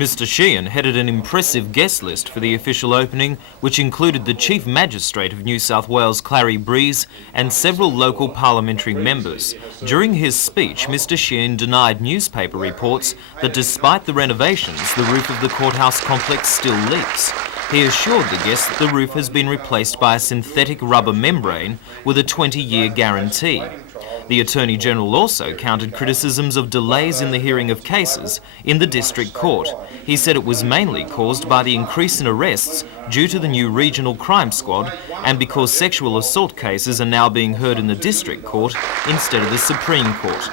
Mr Sheehan headed an impressive guest list for the official opening, which included the Chief Magistrate of New South Wales, Clary Breeze, and several local parliamentary members. During his speech, Mr Sheehan denied newspaper reports that despite the renovations, the roof of the courthouse complex still leaks. He assured the guests that the roof has been replaced by a synthetic rubber membrane with a 20-year guarantee. The Attorney-General also countered criticisms of delays in the hearing of cases in the District Court. He said it was mainly caused by the increase in arrests due to the new Regional Crime Squad and because sexual assault cases are now being heard in the District Court instead of the Supreme Court.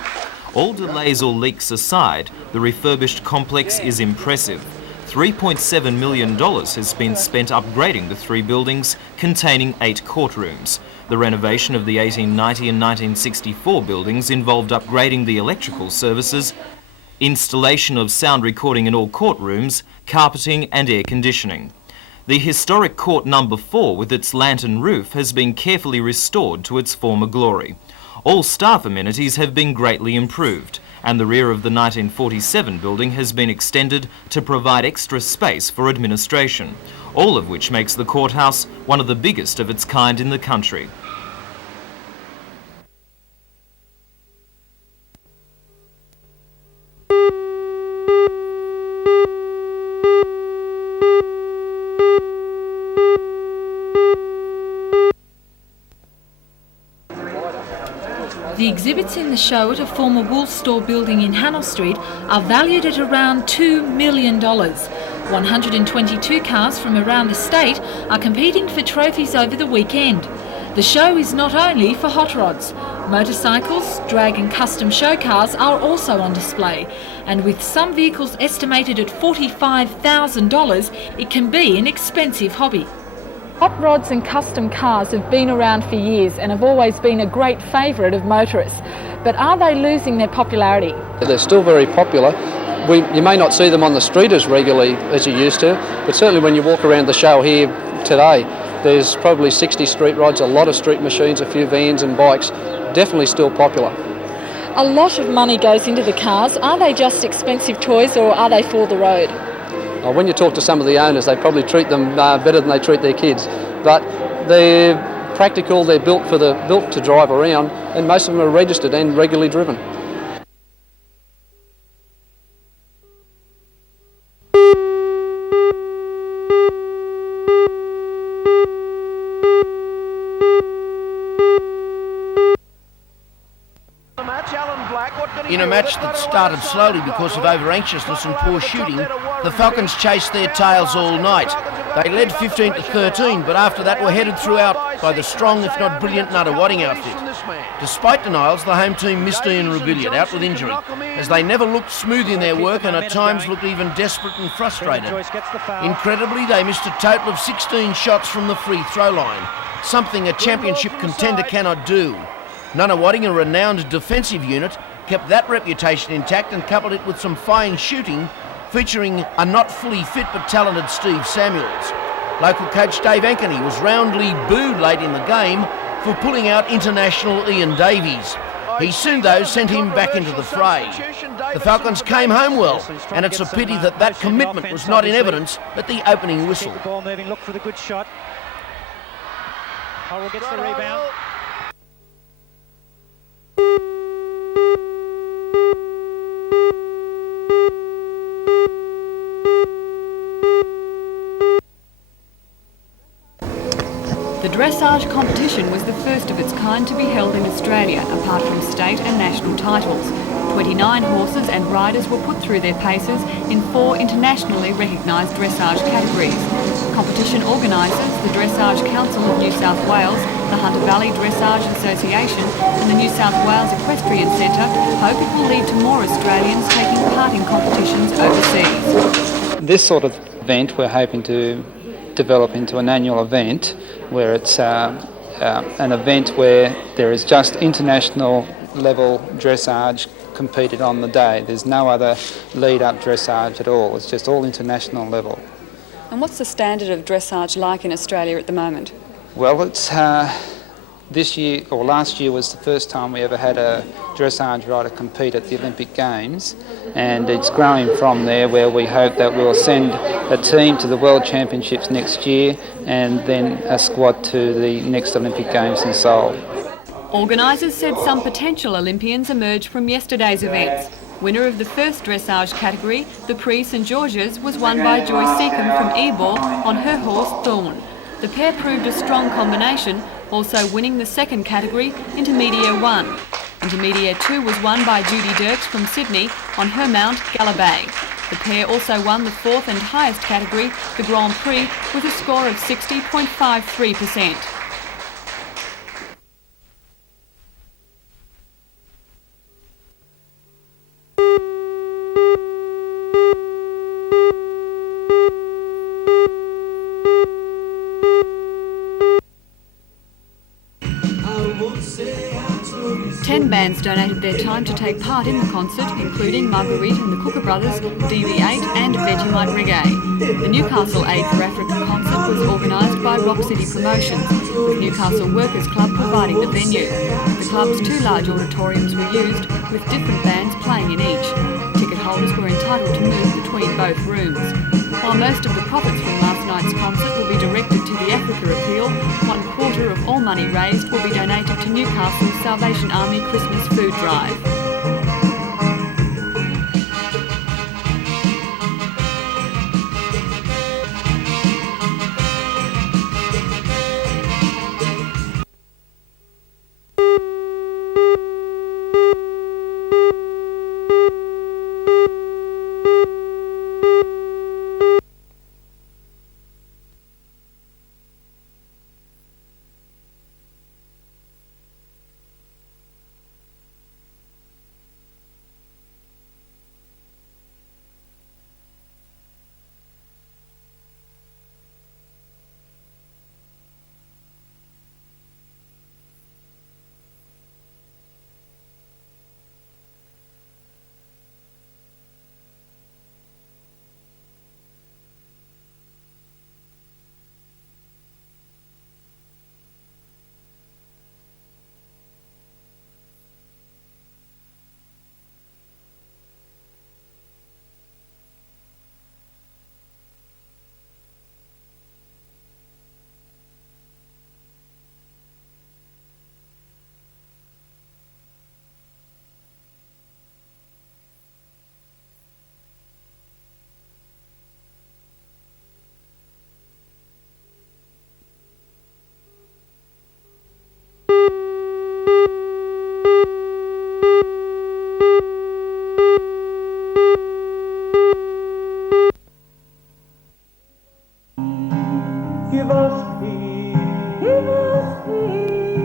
All delays or leaks aside, the refurbished complex is impressive. $3.7 million has been spent upgrading the 3 buildings containing 8 courtrooms. The renovation of the 1890 and 1964 buildings involved upgrading the electrical services, installation of sound recording in all courtrooms, carpeting and air conditioning. The historic Court No. 4 with its lantern roof has been carefully restored to its former glory. All staff amenities have been greatly improved, and the rear of the 1947 building has been extended to provide extra space for administration, all of which makes the courthouse one of the biggest of its kind in the country. The exhibits in the show at a former wool store building in Hannell Street are valued at around $2 million. 122 cars from around the state are competing for trophies over the weekend. The show is not only for hot rods. Motorcycles, drag and custom show cars are also on display, and with some vehicles estimated at $45,000, it can be an expensive hobby. Hot rods and custom cars have been around for years and have always been a great favourite of motorists. But are they losing their popularity? They're still very popular. You may not see them on the street as regularly as you used to, but certainly when you walk around the show here today, there's probably 60 street rods, a lot of street machines, a few vans and bikes, definitely still popular. A lot of money goes into the cars. Are they just expensive toys or are they for the road? When you talk to some of the owners, they probably treat them better than they treat their kids. But they're practical, they're built to drive around, and most of them are registered and regularly driven. In a match that started slowly because of over-anxiousness and poor shooting, the Falcons chased their tails all night. They led 15-13, but after that were headed throughout by the strong, if not brilliant, Nunawading outfit. Despite denials, the home team missed Ian Roubillion out with injury, as they never looked smooth in their work and at times looked even desperate and frustrated. Incredibly, they missed a total of 16 shots from the free throw line, something a championship contender cannot do. Nunawading, a renowned defensive unit, kept that reputation intact and coupled it with some fine shooting, featuring a not fully fit but talented Steve Samuels. Local coach Dave Ankeny was roundly booed late in the game for pulling out international Ian Davies. He soon, though, sent him back into the fray. The Falcons came home well, and it's a pity that that commitment was not in evidence at the opening whistle. The ball moving, look for the good shot. Howell gets the rebound. The dressage competition was the first of its kind to be held in Australia, apart from state and national titles. 29 horses and riders were put through their paces in 4 internationally recognised dressage categories. Competition organisers, the Dressage Council of New South Wales, the Hunter Valley Dressage Association and the New South Wales Equestrian Centre hope it will lead to more Australians taking part in competitions overseas. This sort of event we're hoping to develop into an annual event where it's an event where there is just international level dressage competed on the day. There's no other lead-up dressage at all. It's just all international level. And what's the standard of dressage like in Australia at the moment? Well, it's This year, or last year, was the first time we ever had a dressage rider compete at the Olympic Games, and it's growing from there, where we hope that we'll send a team to the World Championships next year and then a squad to the next Olympic Games in Seoul. Organisers said some potential Olympians emerged from yesterday's events. Winner of the first dressage category, the Prix St George's, was won by Joy Seacombe from Ebor on her horse Thorn. The pair proved a strong combination, also winning the second category, Intermedia 1. Intermedia 2 was won by Judy Dirks from Sydney on her mount Gallabay. The pair also won the fourth and highest category, the Grand Prix, with a score of 60.53%. Ten bands donated their time to take part in the concert, including Marguerite and the Cooker Brothers, DV8 and Vegemite Reggae. The Newcastle Aid for Africa concert was organised by Rock City Promotions, with Newcastle Workers Club providing the venue. The club's two large auditoriums were used, with different bands playing in each. Ticket holders were entitled to move between both rooms. While most of the profits from last night's concert will be directed to the Africa Appeal, 1/4 of all money raised will be donated to Newcastle's Salvation Army Christmas food drive.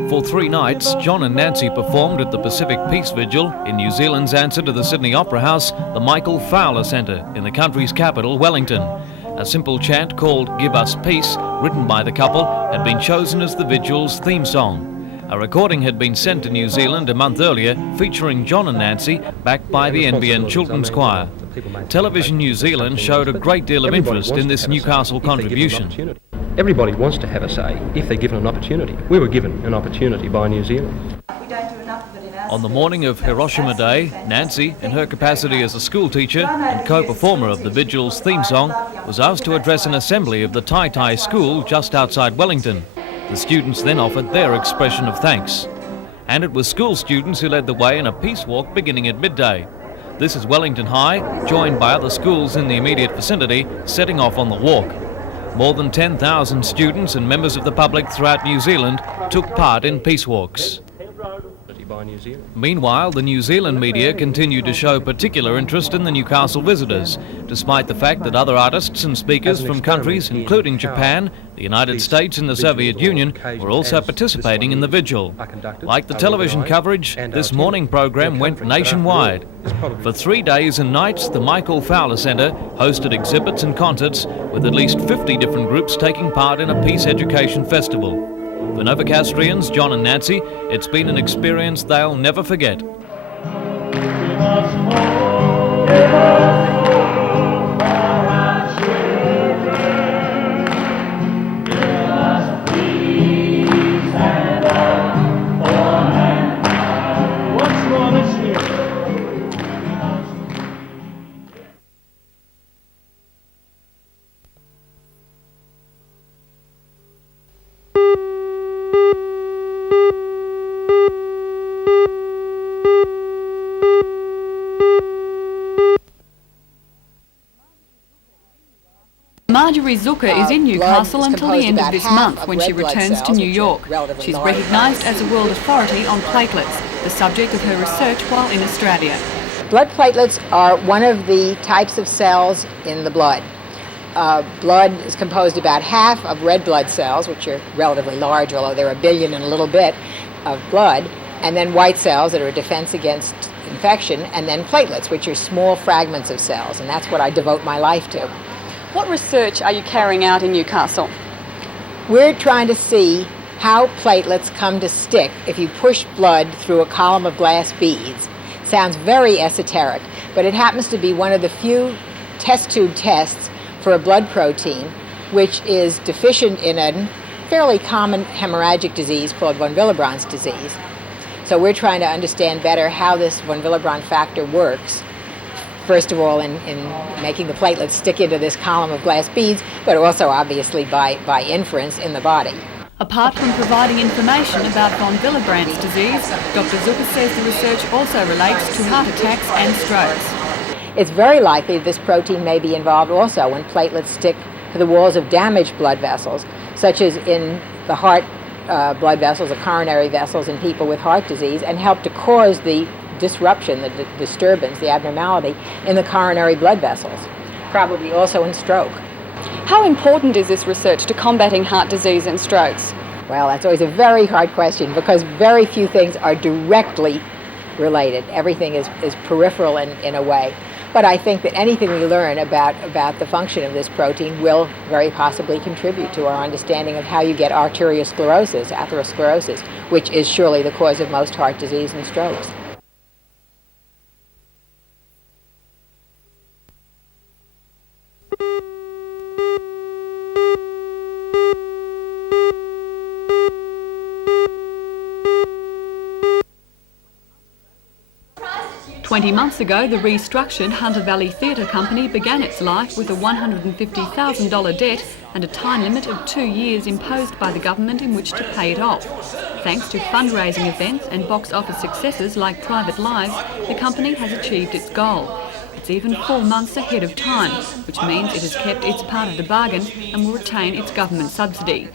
For 3 nights, John and Nancy performed at the Pacific Peace Vigil in New Zealand's answer to the Sydney Opera House, the Michael Fowler Centre in the country's capital, Wellington. A simple chant called "Give Us Peace," written by the couple, had been chosen as the vigil's theme song. A recording had been sent to New Zealand a month earlier, featuring John and Nancy, backed by the NBN Children's Choir. Television New Zealand showed a great deal of interest in this Newcastle contribution. Everybody wants to have a say if they're given an opportunity. We were given an opportunity by New Zealand. On the morning of Hiroshima Day, Nancy, in her capacity as a school teacher and co-performer of the Vigil's theme song, was asked to address an assembly of the Tai Tai School just outside Wellington. The students then offered their expression of thanks. And it was school students who led the way in a peace walk beginning at midday. This is Wellington High, joined by other schools in the immediate vicinity, setting off on the walk. More than 10,000 students and members of the public throughout New Zealand took part in peace walks. Meanwhile, the New Zealand media continued to show particular interest in the Newcastle visitors, despite the fact that other artists and speakers from countries including Japan, the United States and the Soviet Union were also participating in the vigil. Like the television coverage, this morning program went nationwide. For 3 days and nights, the Michael Fowler Centre hosted exhibits and concerts with at least 50 different groups taking part in a peace education festival. For Novocastrians, John and Nancy, it's been an experience they'll never forget. Zucker is in Newcastle until the end of this month when she returns to New York. She's recognised as a world authority on platelets, the subject of her research while in Australia. Blood platelets are one of the types of cells in the blood. Blood is composed about half of red blood cells, which are relatively large, although they're 1 billion and a little bit of blood, and then white cells that are a defense against infection, and then platelets, which are small fragments of cells, and that's what I devote my life to. What research are you carrying out in Newcastle? We're trying to see how platelets come to stick if you push blood through a column of glass beads. Sounds very esoteric, but it happens to be one of the few test tube tests for a blood protein which is deficient in a fairly common hemorrhagic disease called von Willebrand's disease. So we're trying to understand better how this von Willebrand factor works. First of all, in making the platelets stick into this column of glass beads, but also obviously by inference in the body. Apart from providing information about von Willebrand's disease, Dr. Zucker says the research also relates to heart attacks and strokes. It's very likely this protein may be involved also when platelets stick to the walls of damaged blood vessels, such as in the heart blood vessels, the coronary vessels in people with heart disease, and help to cause the disruption, the disturbance, the abnormality in the coronary blood vessels, probably also in stroke. How important is this research to combating heart disease and strokes? Well, that's always a very hard question because very few things are directly related. Everything is peripheral in a way. But I think that anything we learn about the function of this protein will very possibly contribute to our understanding of how you get arteriosclerosis, atherosclerosis, which is surely the cause of most heart disease and strokes. "20 months ago, the restructured Hunter Valley Theatre Company began its life with a $150,000 debt and a time limit of 2 years imposed by the government in which to pay it off. Thanks to fundraising events and box office successes like Private Lives, the company has achieved its goal. It's even 4 months ahead of time, which means it has kept its part of the bargain and will retain its government subsidy.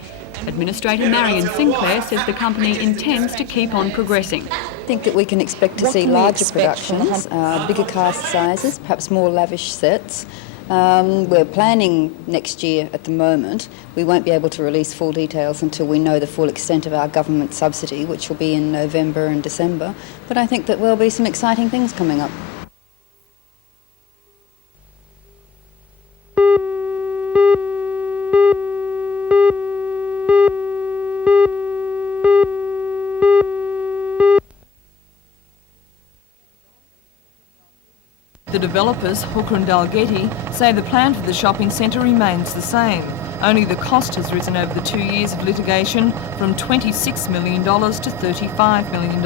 Administrator Marion Sinclair says the company intends to keep on progressing. I think that we can expect to see larger productions, bigger cast sizes, perhaps more lavish sets. We're planning next year at the moment. We won't be able to release full details until we know the full extent of our government subsidy, which will be in November and December. But I think that there'll be some exciting things coming up. The developers, Hooker and Dalgety, say the plan for the shopping centre remains the same. Only the cost has risen over the 2 years of litigation from $26 million to $35 million.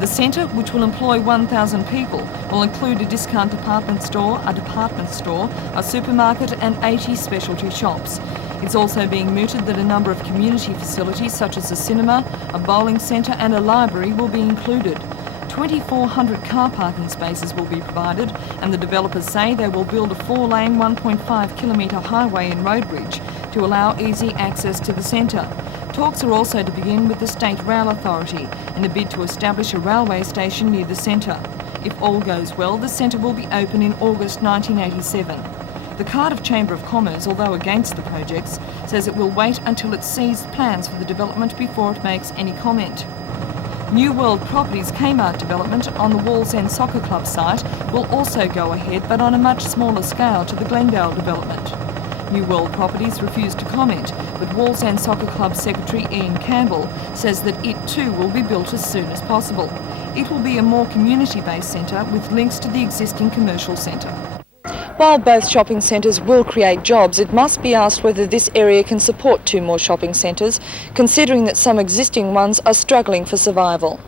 The centre, which will employ 1,000 people, will include a discount department store, a supermarket and 80 specialty shops. It's also being mooted that a number of community facilities such as a cinema, a bowling centre and a library will be included. 2,400 car parking spaces will be provided, and the developers say they will build a 4-lane 1.5-kilometre highway in Roadbridge to allow easy access to the centre. Talks are also to begin with the State Rail Authority in a bid to establish a railway station near the centre. If all goes well, the centre will be open in August 1987. The Cardiff Chamber of Commerce, although against the projects, says it will wait until it sees plans for the development before it makes any comment. New World Properties Kmart development on the Wallsend Soccer Club site will also go ahead, but on a much smaller scale to the Glendale development. New World Properties refused to comment, but Wallsend Soccer Club Secretary Ian Campbell says that it too will be built as soon as possible. It will be a more community-based centre with links to the existing commercial centre. While both shopping centres will create jobs, it must be asked whether this area can support 2 more shopping centres, considering that some existing ones are struggling for survival.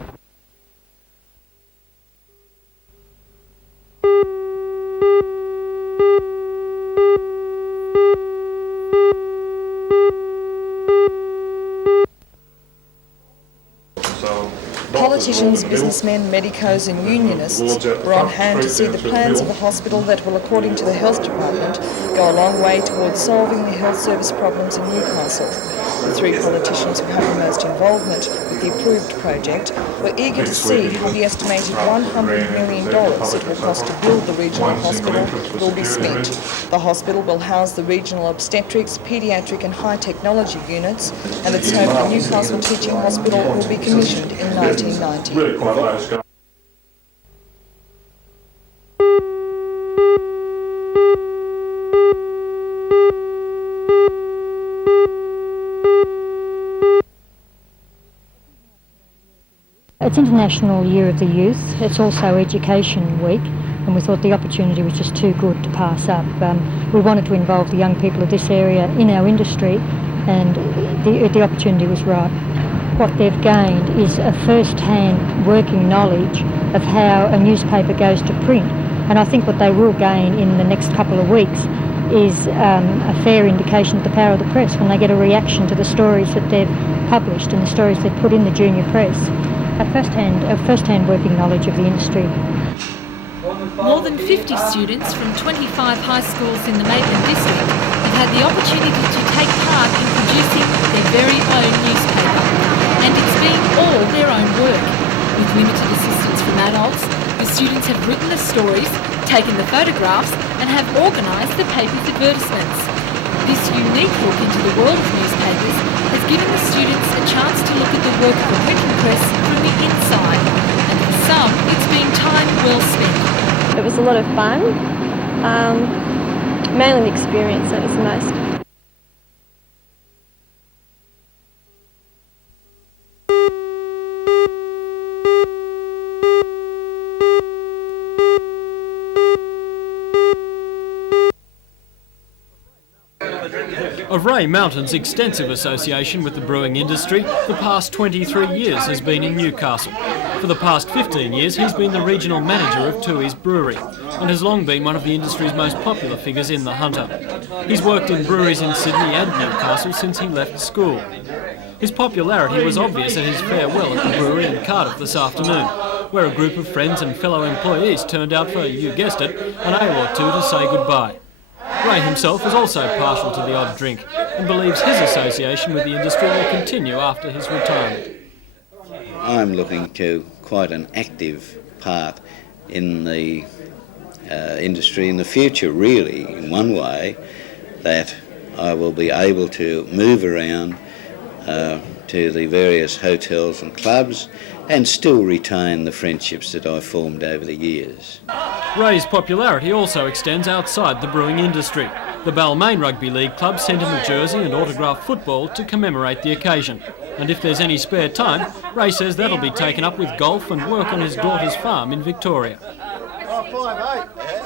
Politicians, businessmen, medicos and unionists were on hand to see the plans of a hospital that will, according to the Health Department, go a long way towards solving the health service problems in Newcastle. The three politicians who have the most involvement with the approved project were eager to see how the estimated $100 million it will cost to build the regional hospital will be spent. The hospital will house the regional obstetrics, paediatric and high technology units, and it's hoped the Newcastle Teaching Hospital will be commissioned in 1990. It's International Year of the Youth. It's also Education Week, and we thought the opportunity was just too good to pass up. We wanted to involve the young people of this area in our industry, and the opportunity was right. What they've gained is a first-hand working knowledge of how a newspaper goes to print, and I think what they will gain in the next couple of weeks is a fair indication of the power of the press when they get a reaction to the stories that they've published and the stories they've put in the junior press. A first-hand working knowledge of the industry. More than 50 students from 25 high schools in the Maitland district have had the opportunity to take part in producing their very own newspaper. And it's been all their own work. With limited assistance from adults, the students have written the stories, taken the photographs and have organised the paper's advertisements. This unique look into the world of newspapers has given the students a chance to look at the work of a printing press from the inside. And for some, it's been time well spent. It was a lot of fun, mainly the experience that was the most. Of Mountain's extensive association with the brewing industry, the past 23 years has been in Newcastle. For the past 15 years, he's been the regional manager of Tui's Brewery and has long been one of the industry's most popular figures in the Hunter. He's worked in breweries in Sydney and Newcastle since he left school. His popularity was obvious at his farewell at the brewery in Cardiff this afternoon, where a group of friends and fellow employees turned out for, you guessed it, an ale or two to say goodbye. Ray himself is also partial to the odd drink and believes his association with the industry will continue after his retirement. I'm looking to quite an active part in the industry in the future, really, in one way, that I will be able to move around to the various hotels and clubs and still retain the friendships that I've formed over the years. Ray's popularity also extends outside the brewing industry. The Balmain Rugby League club sent him a jersey and autographed football to commemorate the occasion. And if there's any spare time, Ray says that'll be taken up with golf and work on his daughter's farm in Victoria. Oh, 5'8".